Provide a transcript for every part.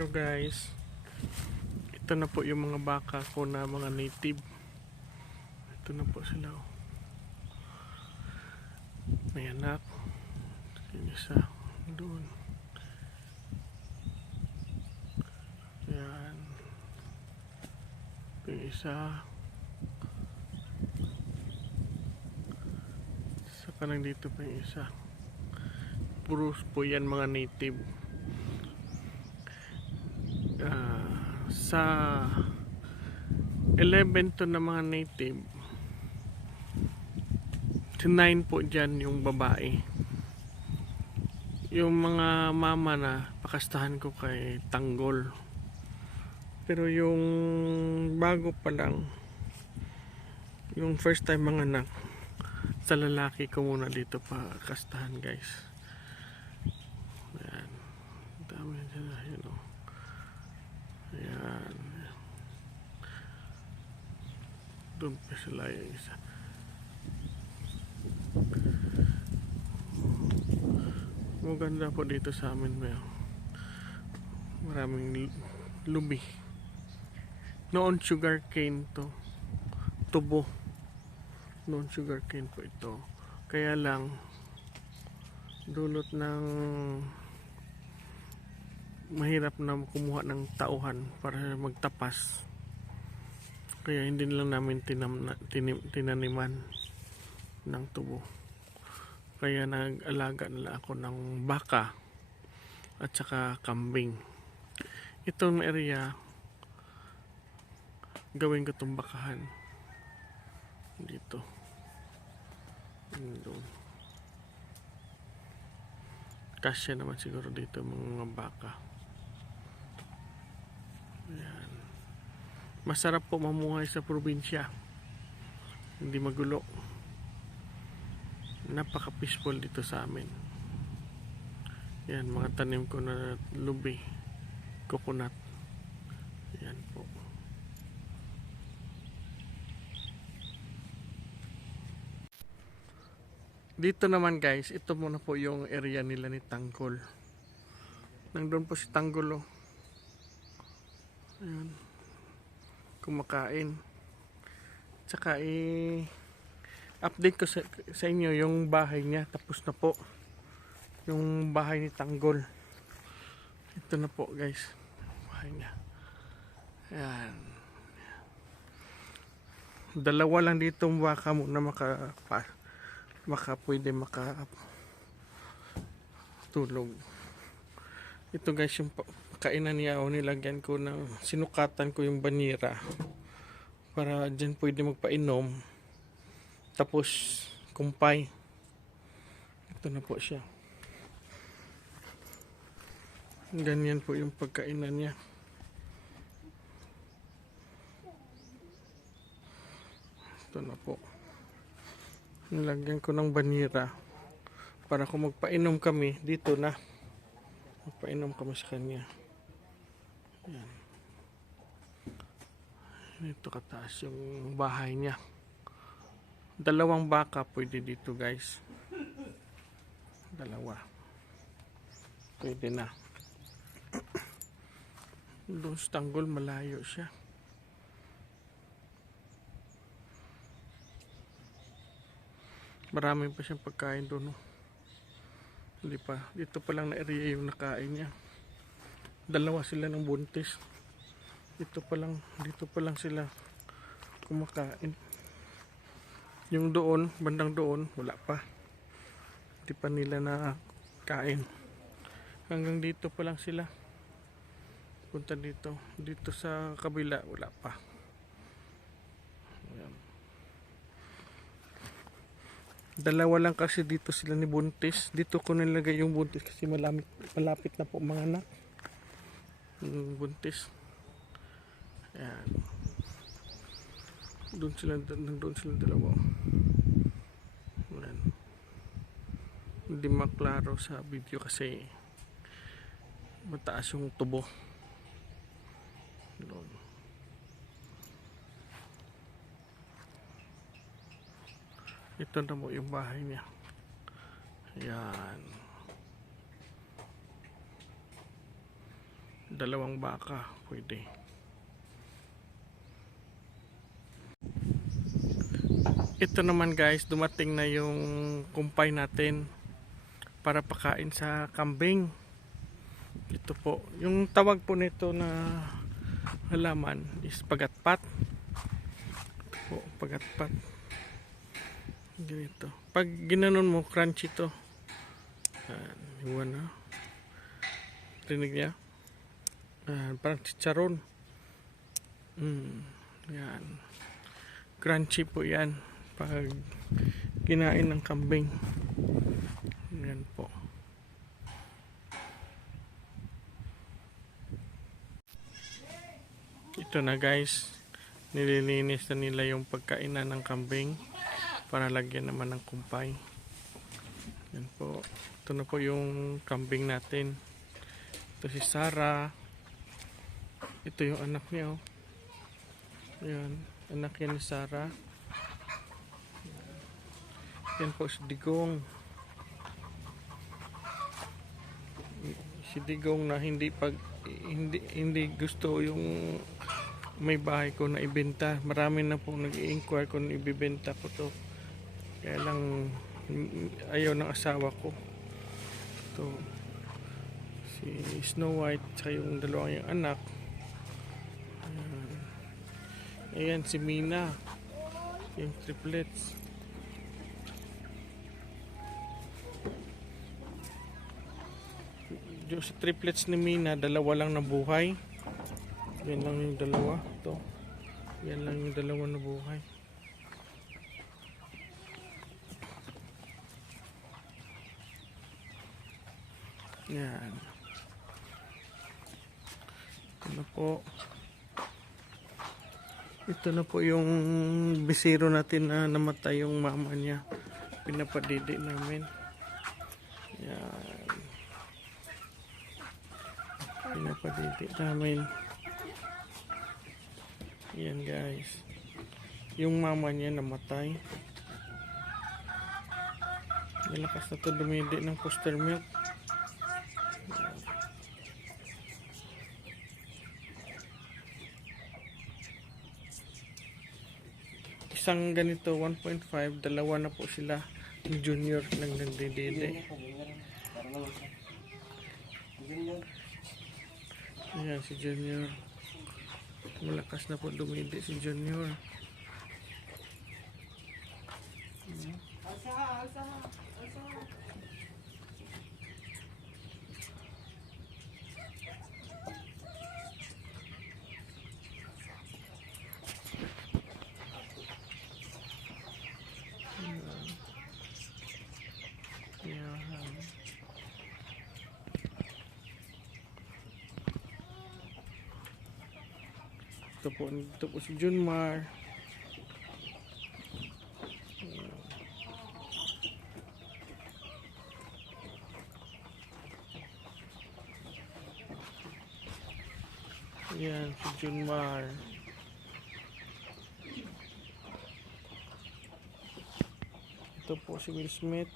Hello guys, ito na po yung mga baka ko na mga native. Ito na po sila, oh. May anak, yung isa doon. Yan, yung isa. Saka lang dito pa yung isa. Puros po yan mga native. Sa 11 to na mga native, 9 po dyan yung babae. Yung mga mama na pakastahan ko kay Tanggol. Pero yung bago pa lang, yung first time mga anak, sa lalaki ko muna dito pa kastahan guys. Ayan, dami sila, yun o. Ayan, doon pa sila yung isa. Maganda po dito sa amin, maraming lubi. Noon sugar cane to, tubo. Noon sugar cane po ito. Kaya lang dulot ng mahirap na kumuha ng tauhan para magtapas. Kaya hindi lang namin tinaniman ng tubo. Kaya nag-alaga nila ako ng baka at saka kambing. Itong area, gawin ko itong bakahan dito. Doon. Kasya naman siguro dito mga baka. Ayan. Masarap po mamuhay sa probinsya. Hindi magulo. Napaka peaceful dito sa amin. Yan, mga tanim ko na lubi, coconut. Yan po. Dito naman guys, ito muna po yung area nila ni Tanggol. Nandun po si Tanggol, oh. Ayan. Kumakain. Tsaka update ko sa inyo yung bahay niya. Tapos na po yung bahay ni Tanggol. Ito na po guys, bahay niya. Ayan. Dalawa lang dito baka muna pwede makatulog. Ito guys yung kainan niya, nilagyan ko ng sinukatan ko yung banyera para dyan pwede magpainom. Tapos kumpay. Ito na po siya. Ganyan po yung pagkainan niya. Ito na po. Nilagyan ko ng banyera para kung magpainom kami dito na magpainom kami sa kanya. Ayan. Ito kataas yung bahay niya. Dalawang baka pwede dito guys. Dalawa pwede na. Doon sa Tanggol malayo siya. Marami pa siyang pagkain doon, no? Hindi pa. Dito pa lang na area yung nakain niya. Dalawa sila ng buntis. Dito pa lang sila kumakain. Yung doon, bandang doon, wala pa. Hindi pa nila na kain. Hanggang dito pa lang sila. Punta dito. Dito sa kabila, wala pa. Ayan. Dalawa lang kasi dito sila ni buntis. Dito ko nilagay yung buntis kasi malapit na po mga anak. Buntis. Ayan. Doon sila dalawa. Ayan. Hindi maklaro sa video kasi mataas yung tubo. Doon. Ito na mo yung bahay niya. Ayan. 2 baka pwede. Ito naman guys, dumating na yung kumpay natin para pakain sa kambing. Ito po, yung tawag po nito na halaman is pagatpat. Ito po, pagatpat. Ganito. Pag ginanon mo, crunchy to. Iwan na. Rinig niya? Parang chicharon. Yan. Crunchy po yan. Pag kinain ng kambing. Yan po. Ito na guys. Nililinis na nila yung pagkainan ng kambing para lagyan naman ng kumpay. Yan po. Ito na po yung kambing natin. Ito si Sarah. Ito yung anak niya. Oh. Yan. Anak yan ni Sarah. Yan po si Digong. Si Digong na hindi gusto yung may bahay ko na ibenta. Marami na po nag-i-inquire kung ibibenta ko to. Kaya lang ayaw ng asawa ko. Ito si Snow White at yung dalawang yung anak. Ayan si Mina. Yung triplets. Yung sa triplets ni Mina, 2 lang nabuhay. Yan lang yung 2. Ito. Yan lang yung 2 nabuhay. Yan. Ito na po yung bisiro natin na namatay yung mama niya. Pinapadidi namin. Yan. Pinapadidi namin. Yan guys. Yung mama niya namatay. Nilakas na to dumidi ng foster milk. Isang ganito 1.5, 2 na po sila. Yung junior lang nagdididi. Ayan si Junior. Malakas na po dumidi si Junior. Ito po si Junmar. Ayan si Junmar. Ito po si Will Smith.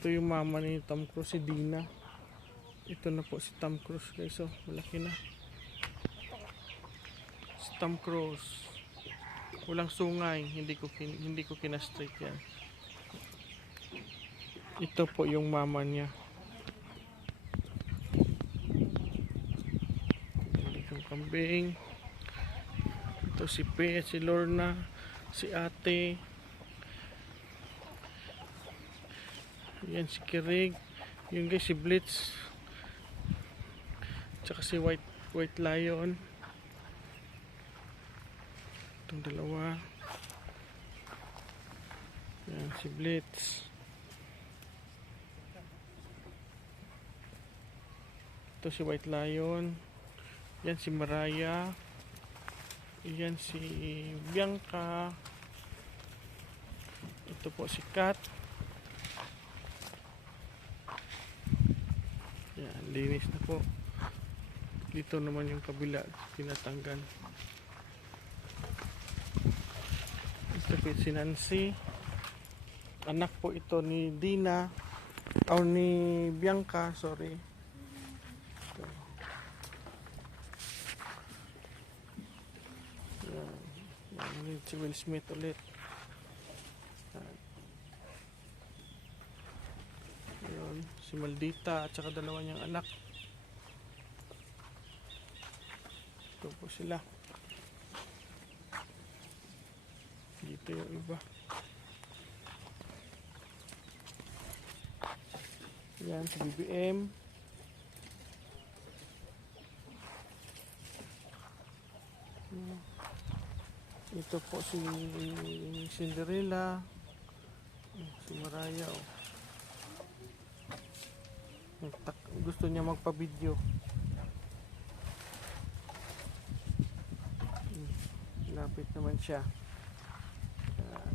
Ito yung mama ni Tom Cruise, si Dina. Ito na po si Tom Cruise guys, oh, malaki na. Si Tom Cruise. Walang sungay, hindi ko kina-straight yan. Ito po yung mama niya. Yung kambing. Ito si Pe, si Lorna, si Ate. Yan si Kirig. Yung guys si Blitz. Tsaka si White Lion. Itong 2. Yan si Blitz. Ito si White Lion. Yan si Mariah. Yan si Bianca. Ito po si Kat. Yan, linis na po. Dito naman yung kabila, tinatanggal. Ito po si Nancy. Anak po ito ni Dina. Oh, ni Bianca, sorry. Ito. Yan. Yan ulit si Will Smith ulit. Yan. Ayun, si Maldita at saka dalawa niyang anak. Ito po sila. Dito yung iba. Yan, si BBM. Ito po si Cinderella. Si Mariah. Oh. Gusto niya magpa-video. Lapit naman siya. Yan.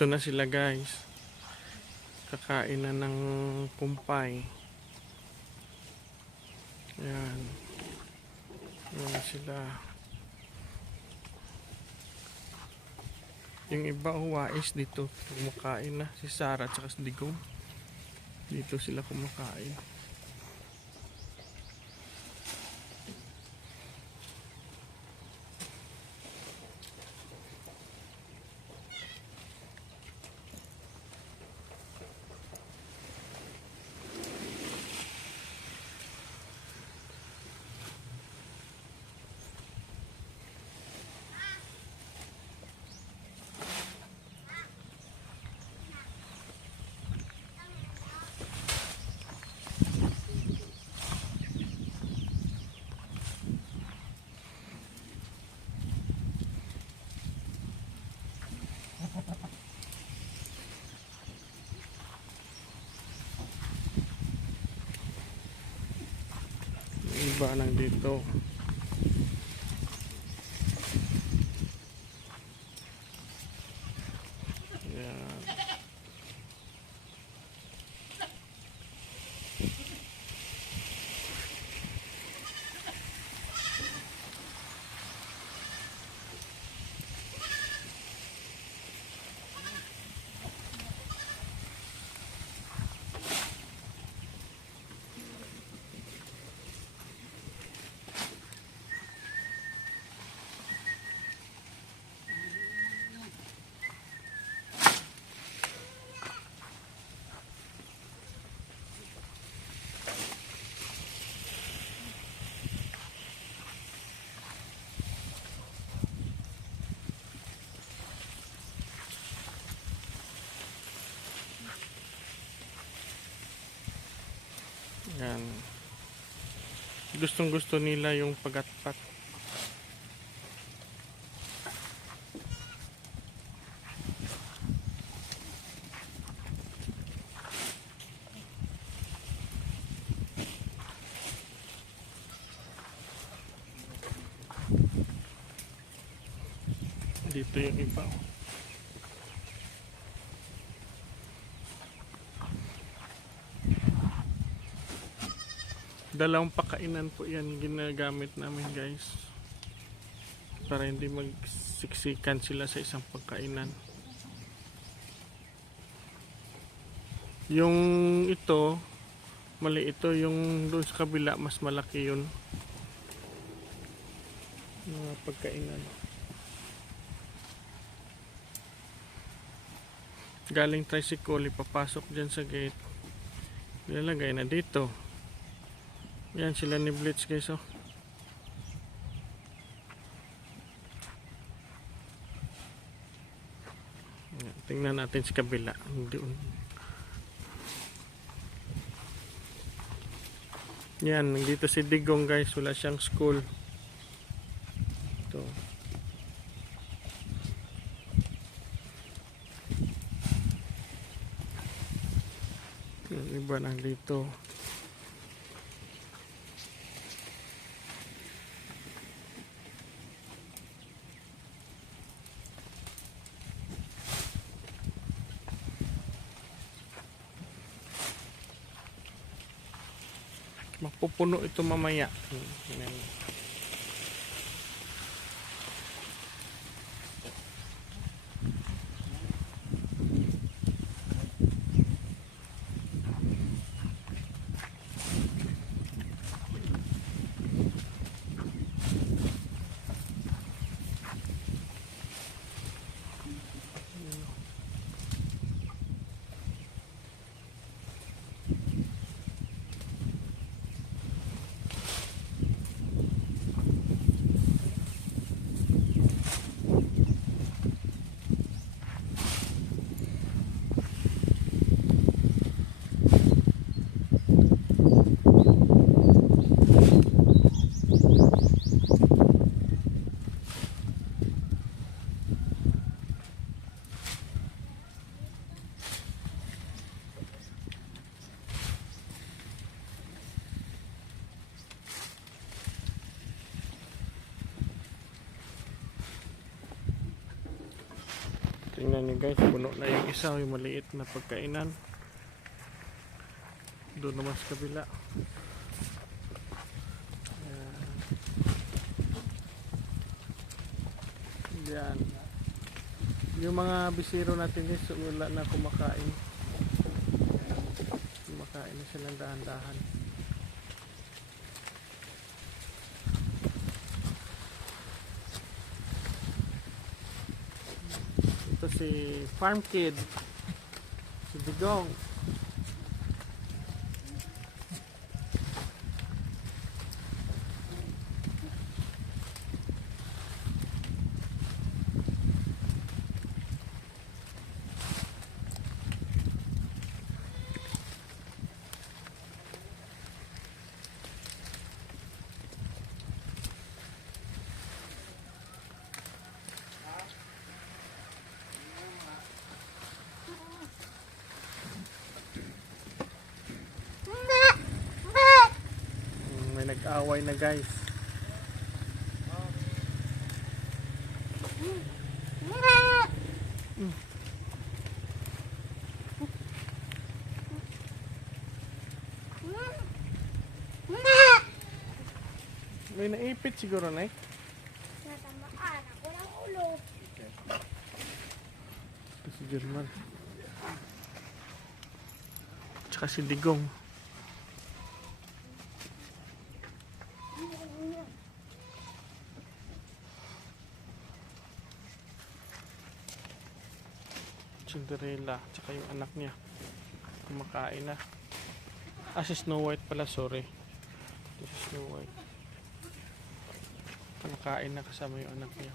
Ito na sila guys. Kakain na ng kumpay. Ayan. Ayan sila. Yung iba uwais dito. Kumakain na. Si Sarah at saka si Digong. Dito sila kumakain. Iba nang dito. Yan. Yan. Gustong gusto nila yung pagatpat. Dito yung iba. Dalawang pakainan po yan ginagamit namin guys. Para hindi magsiksikan sila sa isang pagkainan. Yung ito, mali ito. Yung doon sa kabila, mas malaki yun. Mga pagkainan. Galing tricycle, ipapasok dyan sa gate. Ilalagay na dito. Yan sila ni Blitz guys. Oh. Yan, tingnan natin sa kabila. Yan, dito si Digong guys. Wala siyang school. Ito. Yan, iba nang dito. Mapupuno ito mamaya. Ayan. Tingnan nyo guys, puno na yung isa, yung maliit na pagkainan. Doon naman sa kabila. Yan. Yung mga bisiro natin guys, wala na kumakain. Kumakain na silang dahan-dahan. Ito si Farm Kid, si Digong. May nag-away na guys. May naipit siguro na eh. Natamaan ako ng ulo. Ito si German. Tsaka si Digong. Cinderella, tsaka yung anak niya kumakain na. Si Snow White pala, sorry. Ito si Snow White. Kumakain na kasama yung anak niya.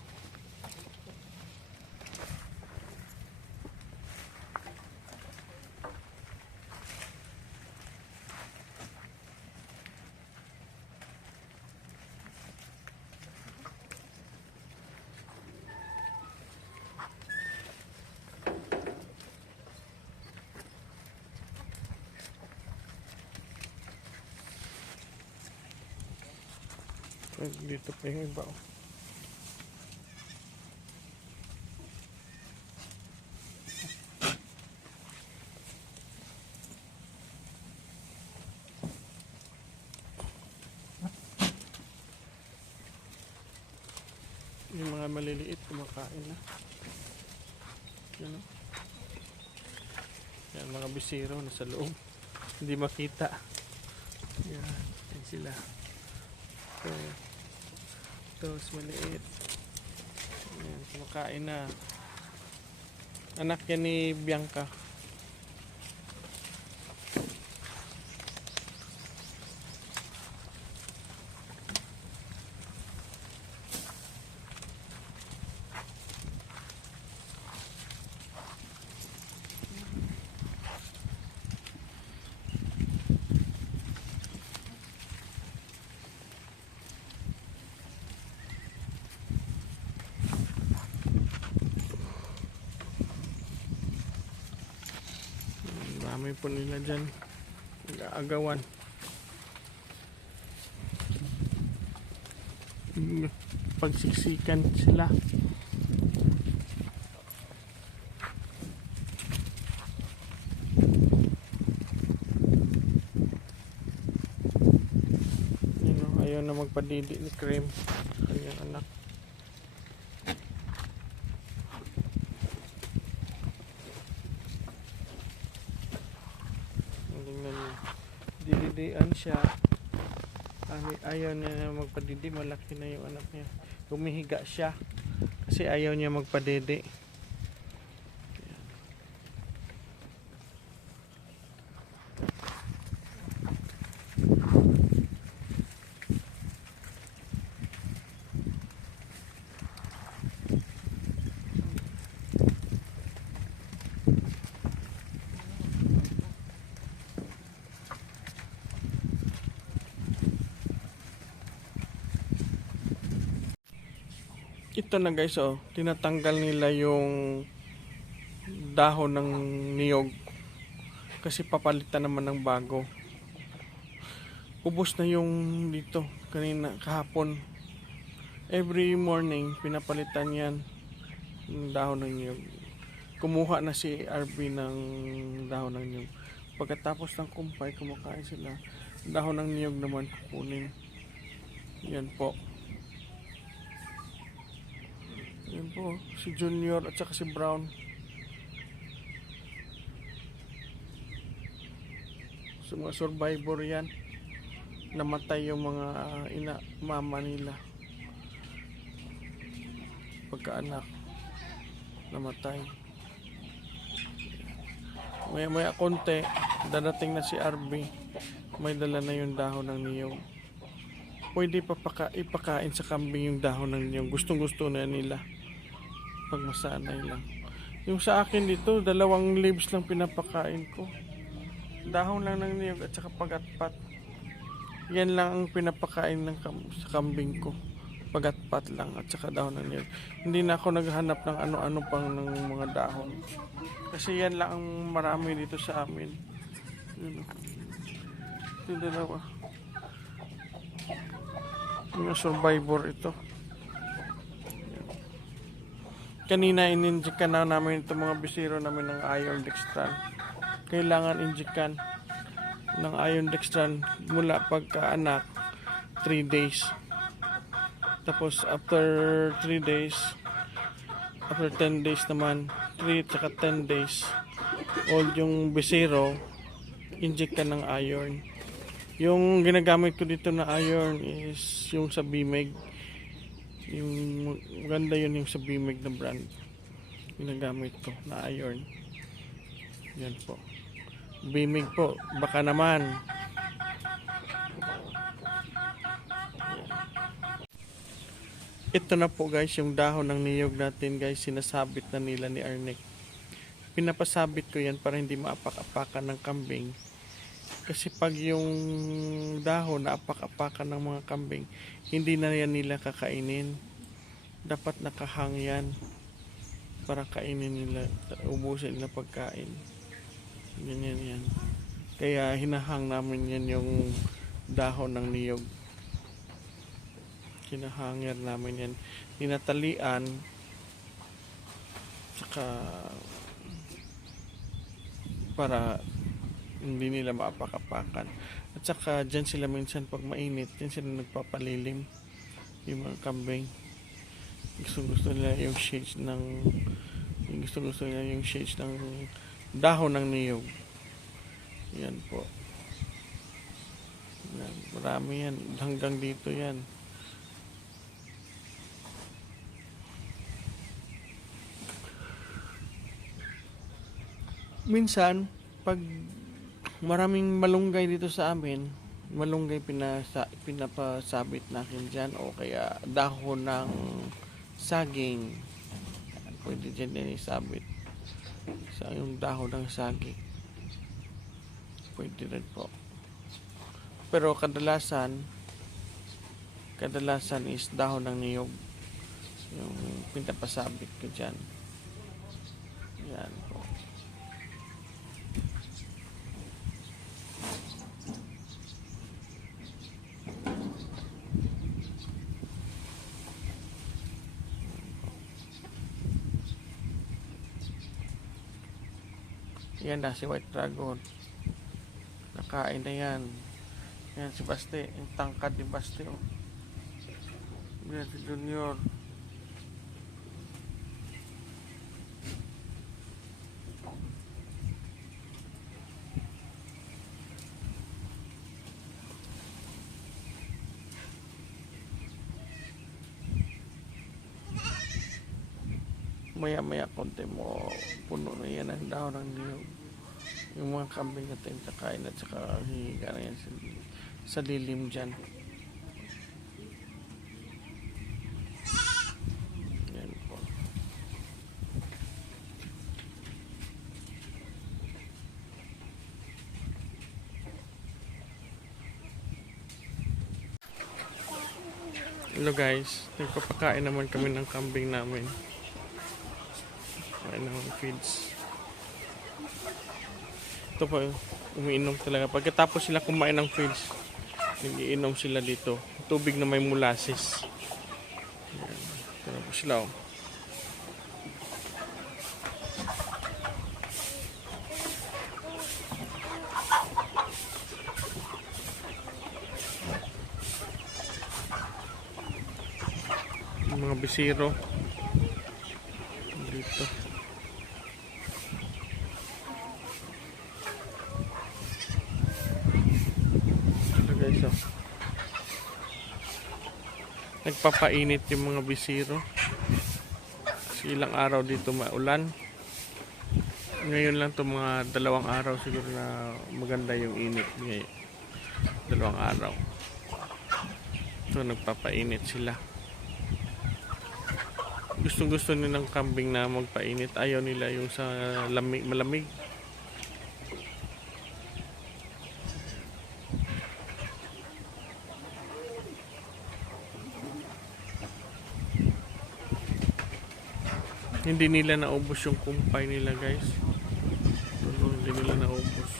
Dito pa yung iba. Yung mga maliliit kumakain na. Yan, yan mga bisiro nasa loob. Hindi makita. Yan, yan sila. Ito mas maliit. Ayan, kumakain na. Anak yan ni Bianca. Dami po nila dyan. Nag-aagawan. Pagsiksikan sila. Ayaw na magpadidi ni Cream. Kanyang anak. Tingnan niyo. Dididian siya. Ayaw niya na magpadidi. Malaki na yung anak niya. Humihiga siya. Kasi ayaw niya magpadidi. Ito na guys, oh, tinatanggal nila yung dahon ng niyog kasi papalitan naman ng bago. Ubos na yung dito kanina kahapon. Every morning pinapalitan yan yung dahon ng niyog. Kumuha na si RB ng dahon ng niyog. Pagkatapos ng kumpay, kumakain sila. Dahon ng niyog naman kukunin. Yan po. Yan po, si Junior at saka si Brown. So, mga survivor yan. Namatay yung mga mama nila. Pagkaanak, namatay. Maya konti, dadating na si RB. May dala na yung dahon ng niyog. Pwede ipakain sa kambing yung dahon ng niyog. Gustong gusto na nila. Pag masanay lang. Yung sa akin dito, 2 leaves lang pinapakain ko. Dahon lang ng niyog at saka pagatpat. Yan lang ang pinapakain sa kambing ko. Pagatpat lang at saka dahon ng niyog. Hindi na ako naghanap ng ano-ano pang ng mga dahon. Kasi yan lang ang marami dito sa amin. Yung 2. Yung survivor ito. Kanina ininjikan na namin itong mga bisiro namin ng iron dextran. Kailangan injikan ng iron dextran mula pagkaanak 3 days. Tapos after 3 days, after 10 days naman, 3 at 10 days, old yung bisiro, inject ka ng iron. Yung ginagamit ko dito na iron is yung sa Bimeg. Yung maganda yun yung sa Bimeg na brand. Ginagamit ko na iron. Yan po. Bimeg po. Baka naman. Ito na po guys yung dahon ng niyog natin guys. Sinasabit na nila ni Arnek. Pinapasabit ko yan para hindi maapak-apakan ng kambing. Kasi pag yung dahon naapak-apakan ng mga kambing, hindi na yan nila kakainin. Dapat nakahang yan para kainin nila, ubusin nila pagkain. Yan. Kaya hinahang namin yan yung dahon ng niyog. Hinahangir namin yan. Tinatalian, saka para hindi nila maapak-apakan. At saka dyan sila minsan pag mainit, dyan sila nagpapalilim yung mga kambing. Gusto nila yung shades ng dahon ng niyog. Yan po. Yan, marami yan. Hanggang dito yan. Minsan, pag maraming malunggay dito sa amin, malunggay pinapasabit natin dyan o kaya dahon ng saging. Pwede dyan din isabit sa yung dahon ng saging. Pwede rin po. Pero kadalasan is dahon ng niyog yung pinapasabit ko dyan. Yan po. Yan na si White Dragon. Nakain na yan. Yan si Baste. Yung tangkad ni Baste. Oh. Yan si Junior. Maya-maya konti mo puno na yan ang dahon ng niyog. Yung mga kambing natin kakain at saka hihiga na yan sa lilim dyan. Yan po. Hello guys, nagpapakain naman kami ng kambing namin. Kain ng feeds. Ito po, umiinom talaga. Pagkatapos sila kumain ng feeds, nag-iinom sila dito. Tubig na may molasses. Ayan. Ito po sila oh. Yung mga bisiro dito. Guys, oh. Nagpapainit yung mga bisiro kasi ilang araw dito maulan. Ngayon lang to mga 2 araw siguro na maganda yung init ngayon. 2 araw so nagpapainit sila. Gustong-gusto nilang kambing na magpainit, ayaw nila yung sa malamig. Hindi nila naubos yung kumpay nila guys. Hindi nila naubos.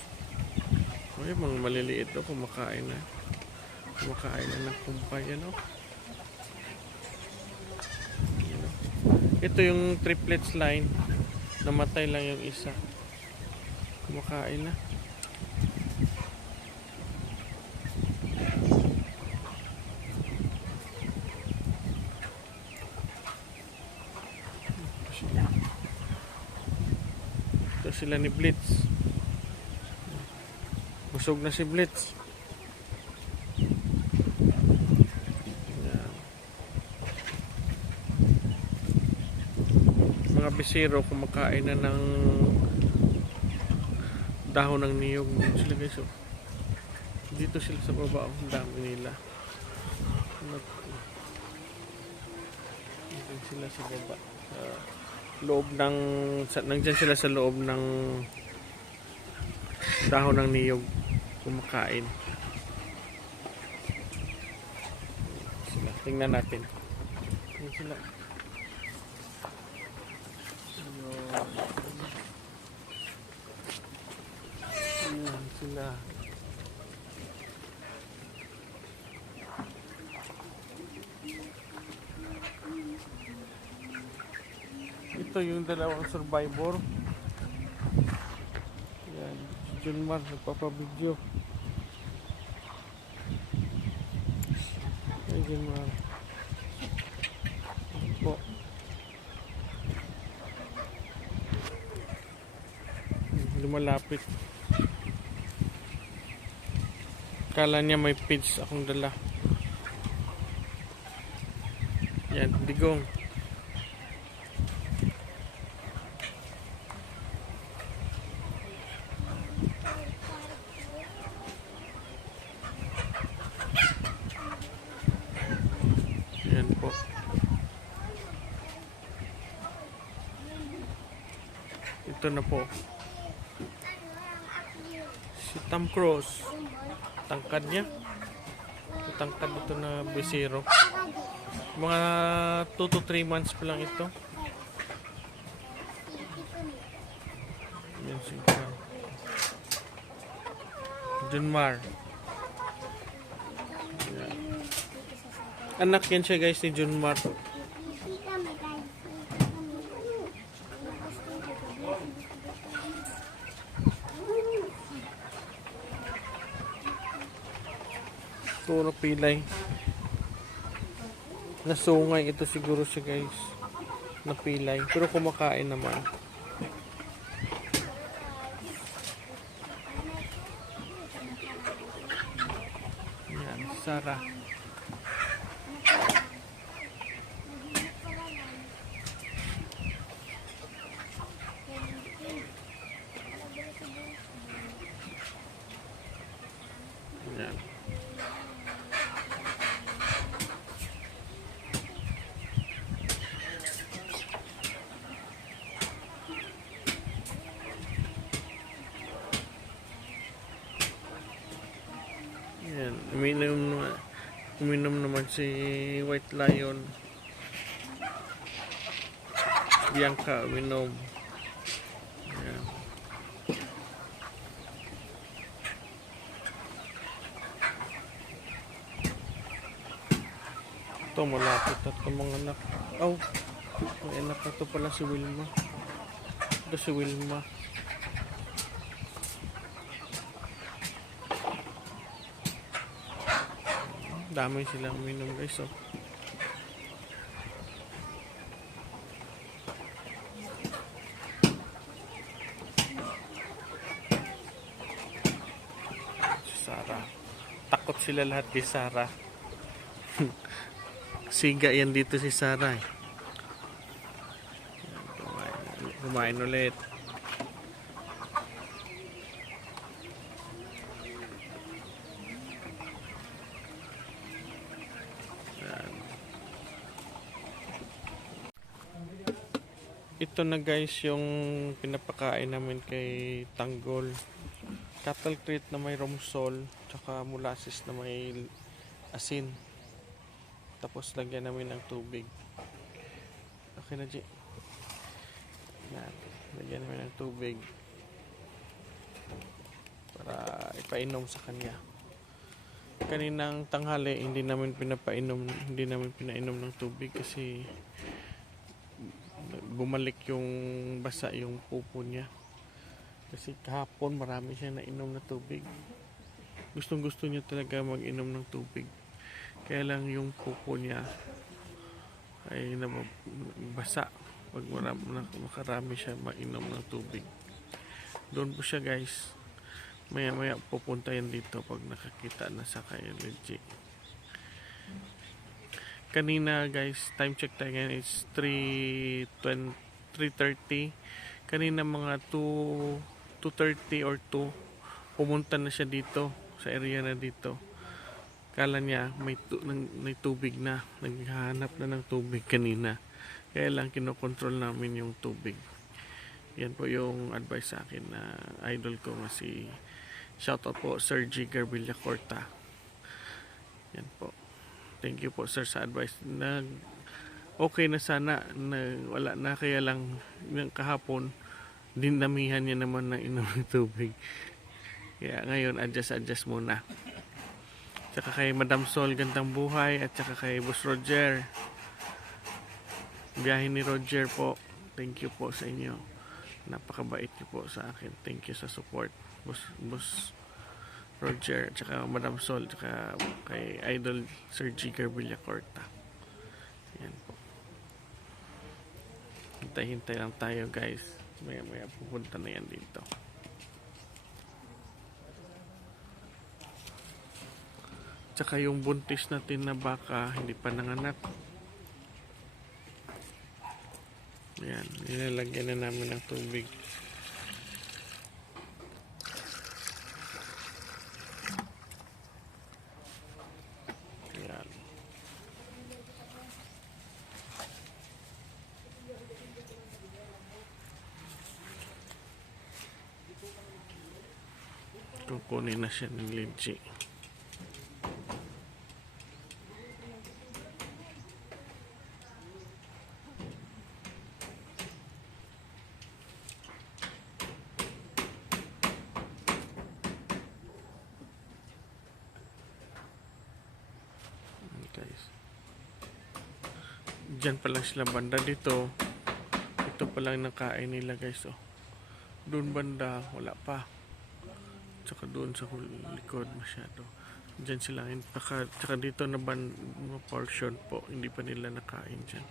Ay, mga maliliit o kumakain na. Kumakain na ng kumpay. Ano? Ito yung triplets line. Namatay lang yung isa. Kumakain na. Ito sila ni Blitz. Busog na si Blitz. Yan. Mga bisiro kumakain na ng dahon ng niyog. Sila guys oh. Dito sila sa baba oh. Ang dami nila. Dito sila sa baba. Loob ng nandiyan sila sa loob ng dahon ng niyog kumakain sila. Tingnan natin yan sila. Yan sila. Ito yung 2 survivor. Yan, si Junmar nagpapabideo. Ay, Junmar. Po. Lumalapit. Kala niya may feeds akong dala. Yan, digong. Yan po. Ito na po. Si Tom Cruise. Tangkad niya. Tangkad ito na bisiro. Mga 2 to 3 months pa lang ito. Yan si Junmar. Yan. Anak yan siya guys ni Junmar. Puro pilay. Nasungay ito siguro siya guys. Napilay. Pero kumakain naman. Yan, Sarah. Yan. Yan, uminom naman si White Lion. Bianca uminom. Yan. Ito malapit at itong mga anak. Oh, may anak na ito pala si Wilma. Ito si Wilma. Dami silang uminom guys. Oh. Si Sarah. Takot sila lahat kay Sarah. Siga yan dito si Sarah. Kumain ulit. Yan. Ito na guys yung pinapakain namin kay Tanggol. Cattle crate na may romsol, tsaka molasses na may asin. Tapos lagyan namin ng tubig. Okay na, G. Yan. Lagyan namin ng tubig para ipainom sa kanya. Kaninang tanghali hindi namin pinainom ng tubig kasi bumalik yung basa yung pupo niya. Kasi kahapon marami siya nainom na tubig. Gustong gusto niya talaga mag-inom ng tubig. Kaya lang yung pupo niya ay nabasa pag makarami siya mainom ng tubig. Doon po siya guys. Maya maya pupunta yan dito pag nakakita na sa kay Legit. Kanina guys, time check tayo ngayon is 3:30. Kanina mga 2:30 or 2 pumunta na siya dito sa area na dito. Kala niya may tubig na, naghahanap na ng tubig kanina. Kaya lang kinokontrol namin yung tubig. Yan po yung advice sa akin na idol ko nga si shoutout po Sir G. Garbilla Corta. Yan po. Thank you po sir sa advice. Okay na sana na wala na, kaya lang yung kahapon dinamihan niya naman ng inom ng tubig. Kaya ngayon adjust muna. Tsaka kay Madam Sol Gandang Buhay at tsaka kay Boss Roger. Biyahe ni Roger po. Thank you po sa inyo. Napakabait niyo po sa akin. Thank you sa support. Boss Roger at tsaka Madam Sol tsaka kay Idol Sir G. Garbilla Corta. Yan po. Hintay-hintay lang tayo guys. Maya pupunta na yan dito. Tsaka yung buntis natin na baka hindi pa nanganak. Yan, nilalagyan na namin ng tubig. Yan. Kukunin na siya ng Legit. Guys, dyan pa lang sila banda dito. Ito pa lang nakain nila guys. Oh. Doon banda wala pa, tsaka doon sa likod masyado. Diyan sila. Tsaka dito na portion po. Hindi pa nila nakain dyan.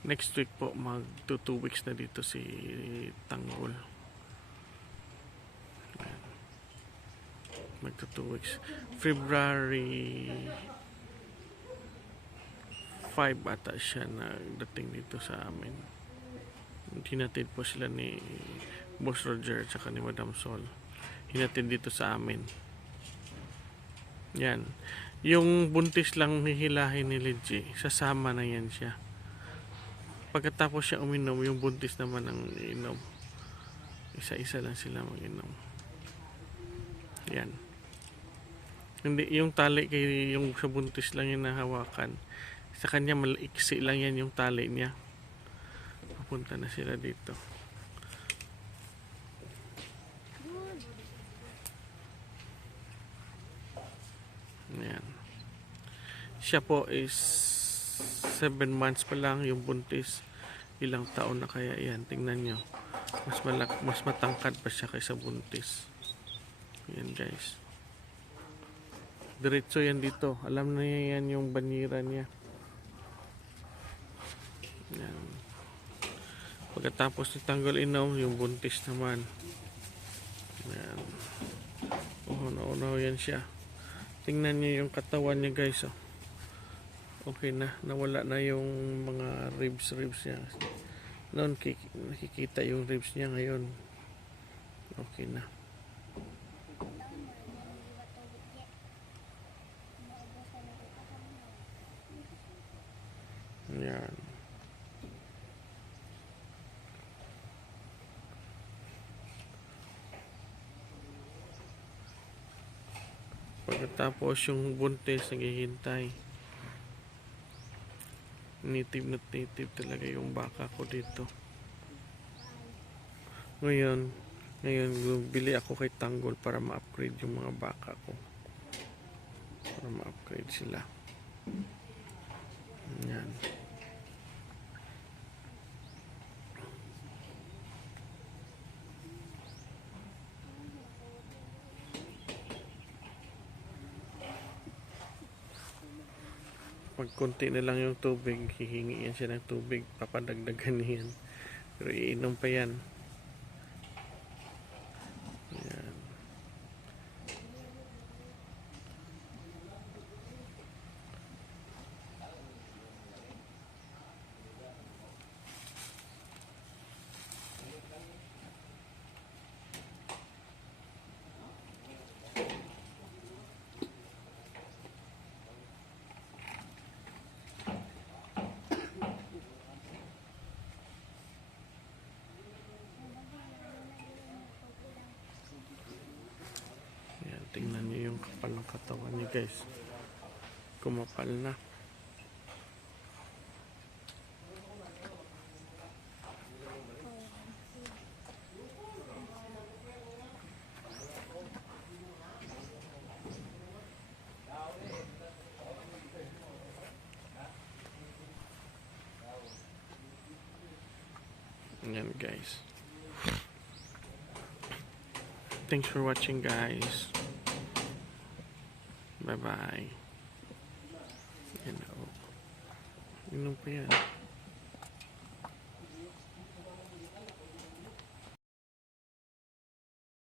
Next week po, mag 2 weeks na dito si Tanggol. Ayan. Mag 2 weeks. February 5 ata siya nagdating dito sa amin. Hinatid po sila ni Boss Roger tsaka ni Madam Sol. Hinatid dito sa amin. Yan. Yung buntis lang hihilahin ni Lidji, sasama na yan siya. Pagkatapos siya uminom, yung buntis naman ang inom. Isa-isa lang sila mag-inom. Yan. Hindi, yung tali kay yung sa buntis lang yung nahawakan. Sa kanya maliksi lang yan yung tali niya. Papunta na sila dito. Yan. Siya po is 7 months pa lang yung buntis. Ilang taon na kaya yan. Tingnan nyo. Mas matangkad pa siya kaysa buntis. Yan guys. Diretso yan dito. Alam na yan yung banyera niya. Yan. Pagkatapos ni Tanggol inom, yung buntis naman. Yan. Unaw yan siya. Tingnan niyo yung katawan niya guys. Oh. Okay na, nawala na yung mga ribs niya. Noon nakikita yung ribs niya, ngayon okay na. Yan. Pagkatapos yung buntis naghihintay. Native talaga yung baka ko dito. Ngayon bili ako kay Tanggol para ma-upgrade yung mga baka ko. Para ma-upgrade sila. Yan. Pag konti na lang yung tubig, hihingi yan siya ng tubig, papadagdagan yan. Pero iinom pa yan. Yan. Tingnan niyo yung kapal ng katawan niya guys. Kumapal na. Yan guys. Thanks for watching guys. Bye bye. Inom pa yan.